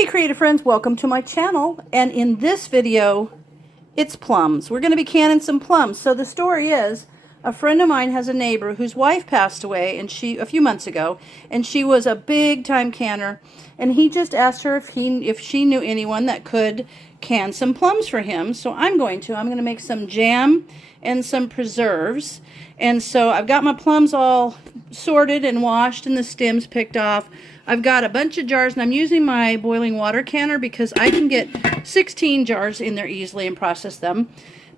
Hey creative friends, welcome to my channel, and in this video it's plums. We're going to be canning some plums. So the story is, a friend of mine has a neighbor whose wife passed away and a few months ago, and she was a big time canner, and he just asked her if she knew anyone that could can some plums for him. So I'm going to make some jam and some preserves. And so I've got my plums all sorted and washed and the stems picked off. I've got a bunch of jars, and I'm using my boiling water canner because I can get 16 jars in there easily and process them.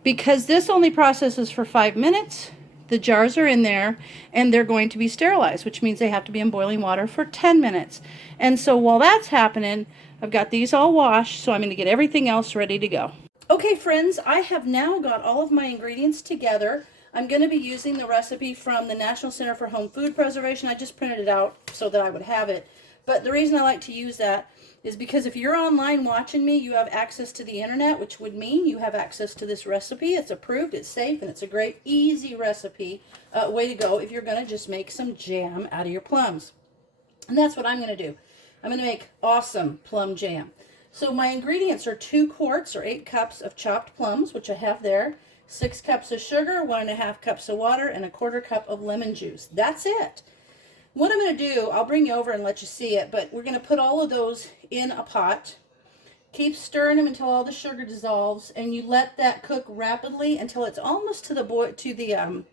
Because this only processes for 5 minutes, the jars are in there and they're going to be sterilized, which means they have to be in boiling water for 10 minutes. And so while that's happening, I've got these all washed, so I'm going to get everything else ready to go. Okay friends, I have now got all of my ingredients together. I'm going to be using the recipe from the National Center for Home Food Preservation. I just printed it out so that I would have it. But the reason I like to use that is because if you're online watching me, you have access to the internet, which would mean you have access to this recipe. It's approved, it's safe, and it's a great, easy recipe way to go if you're going to just make some jam out of your plums. And that's what I'm going to do. I'm going to make awesome plum jam. So my ingredients are 2 quarts or 8 cups of chopped plums, which I have there, 6 cups of sugar, 1.5 cups of water, and 1/4 cup of lemon juice. That's it. What I'm going to do, I'll bring you over and let you see it, but we're going to put all of those in a pot. Keep stirring them until all the sugar dissolves, and you let that cook rapidly until it's almost to the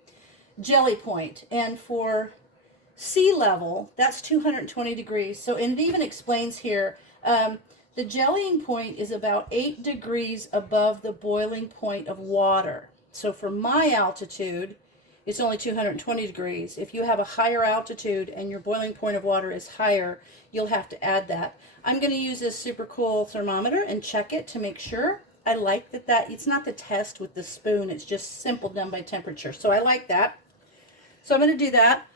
jelly point. And for sea level, that's 220 degrees. So, and it even explains here, the jellying point is about 8 degrees above the boiling point of water. So for my altitude, it's only 220 degrees. If you have a higher altitude and your boiling point of water is higher, you'll have to add that. I'm going to use this super cool thermometer and check it to make sure. I like that it's not the test with the spoon, it's just simple done by temperature. So I like that. So I'm going to do that.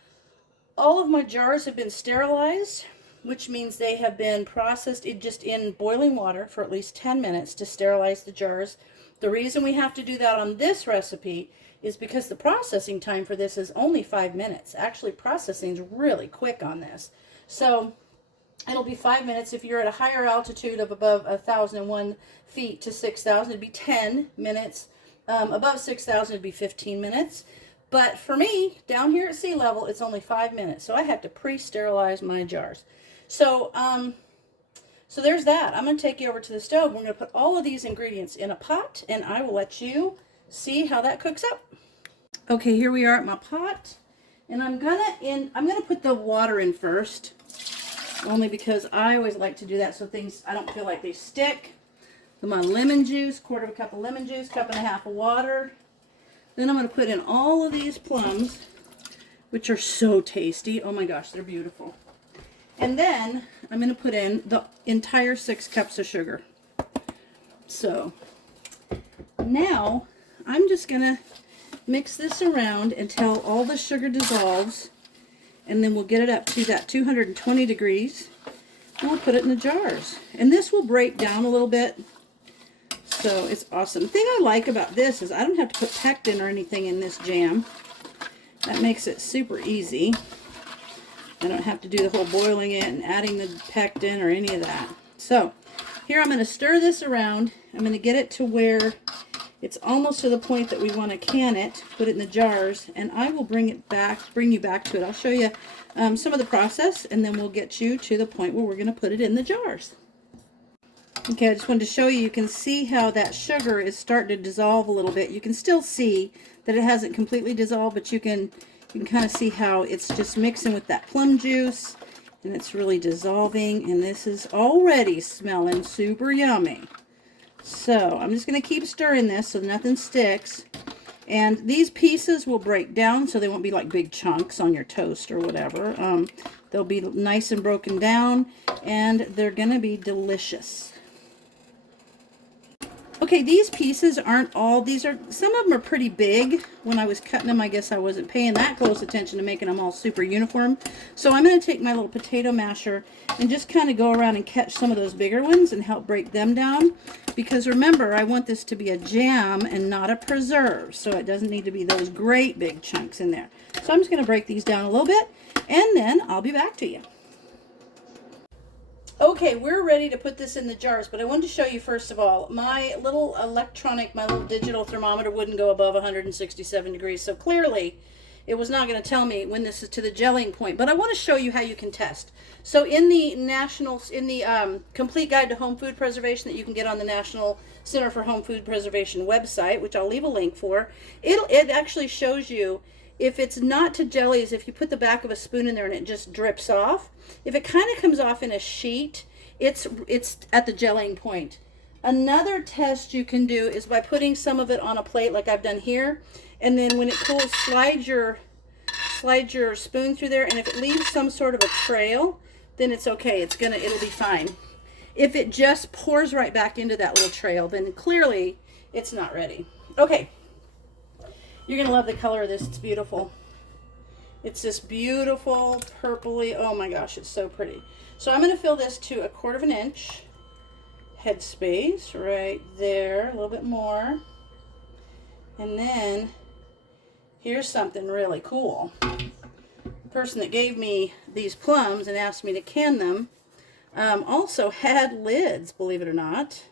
All of my jars have been sterilized, which means they have been processed in boiling water for at least 10 minutes to sterilize the jars. The reason we have to do that on this recipe is because the processing time for this is only 5 minutes. Actually, processing is really quick on this. So it'll be 5 minutes. If you're at a higher altitude of above 1,001 feet to 6,000, it'd be 10 minutes. Above 6,000, it'd be 15 minutes. But for me, down here at sea level, it's only 5 minutes. So I have to pre-sterilize my jars. So, so there's that. I'm going to take you over to the stove. We're going to put all of these ingredients in a pot, and I will let you see how that cooks up. Okay, here we are at my pot, and I'm gonna put the water in first, only because I always like to do that so I don't feel like they stick. Then my lemon juice, 1/4 cup of lemon juice, 1.5 cups of water. Then I'm gonna put in all of these plums, which are so tasty. Oh my gosh, they're beautiful. And then I'm gonna put in the entire 6 cups of sugar. So now I'm just gonna mix this around until all the sugar dissolves, and then we'll get it up to that 220 degrees, and we'll put it in the jars. And this will break down a little bit, so it's awesome. The thing I like about this is I don't have to put pectin or anything in this jam. That makes it super easy. I don't have to do the whole boiling it and adding the pectin or any of that. So here I'm going to stir this around. I'm going to get it to where it's almost to the point that we want to can it, put it in the jars, and I will bring you back to it. I'll show you some of the process, and then we'll get you to the point where we're going to put it in the jars. Okay, I just wanted to show you, you can see how that sugar is starting to dissolve a little bit. You can still see that it hasn't completely dissolved, but you can kind of see how it's just mixing with that plum juice, and it's really dissolving, and this is already smelling super yummy. So I'm just going to keep stirring this so nothing sticks. And these pieces will break down so they won't be like big chunks on your toast or whatever. They'll be nice and broken down, and they're going to be delicious. Okay, these pieces aren't all, some of them are pretty big. When I was cutting them, I guess I wasn't paying that close attention to making them all super uniform. So I'm going to take my little potato masher and just kind of go around and catch some of those bigger ones and help break them down. Because remember, I want this to be a jam and not a preserve. So it doesn't need to be those great big chunks in there. So I'm just going to break these down a little bit, and then I'll be back to you. Okay, we're ready to put this in the jars, but I wanted to show you first of all, my little digital thermometer wouldn't go above 167 degrees, so clearly it was not going to tell me when this is to the gelling point. But I want to show you how you can test. So in the Complete Guide to Home Food Preservation that you can get on the National Center for Home Food Preservation website, which I'll leave a link for, it actually shows you if it's not to jellies, if you put the back of a spoon in there and it just drips off, if it kind of comes off in a sheet, it's at the gelling point. Another test you can do is by putting some of it on a plate like I've done here, and then when it cools, slide your spoon through there, and if it leaves some sort of a trail, then it's okay. It'll be fine. If it just pours right back into that little trail, then clearly it's not ready. Okay. You're going to love the color of this. It's beautiful. It's this beautiful purpley. Oh my gosh, it's so pretty. So I'm going to fill this to 1/4 inch headspace right there, a little bit more. And then here's something really cool. The person that gave me these plums and asked me to can them also had lids, believe it or not.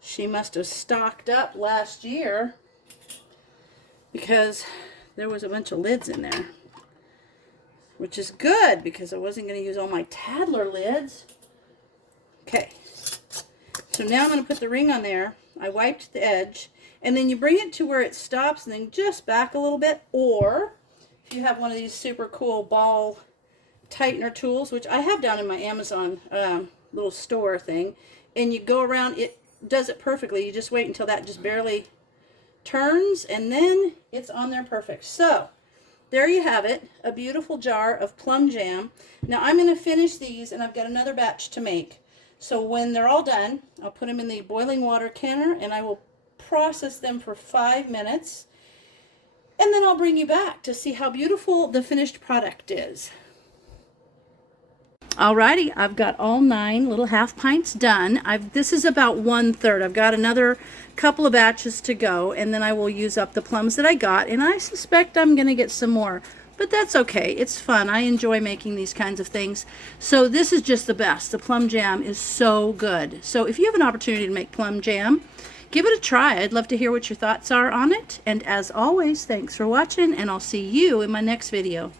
She must have stocked up last year, because there was a bunch of lids in there, which is good because I wasn't going to use all my Tadler lids. Okay, so now I'm going to put the ring on there. I wiped the edge, and then you bring it to where it stops and then just back a little bit, or if you have one of these super cool ball tightener tools, which I have down in my Amazon little store thing, and you go around, it does it perfectly. You just wait until that just barely turns, and then it's on there perfect. So there you have it, a beautiful jar of plum jam. Now I'm going to finish these, and I've got another batch to make. So when they're all done, I'll put them in the boiling water canner, and I will process them for 5 minutes, and then I'll bring you back to see how beautiful the finished product is. Alrighty, I've got all 9 little half pints done. This is about 1/3. I've got another couple of batches to go, and then I will use up the plums that I got, and I suspect I'm going to get some more. But that's okay. It's fun. I enjoy making these kinds of things. So this is just the best. The plum jam is so good. So if you have an opportunity to make plum jam, give it a try. I'd love to hear what your thoughts are on it. And as always, thanks for watching, and I'll see you in my next video.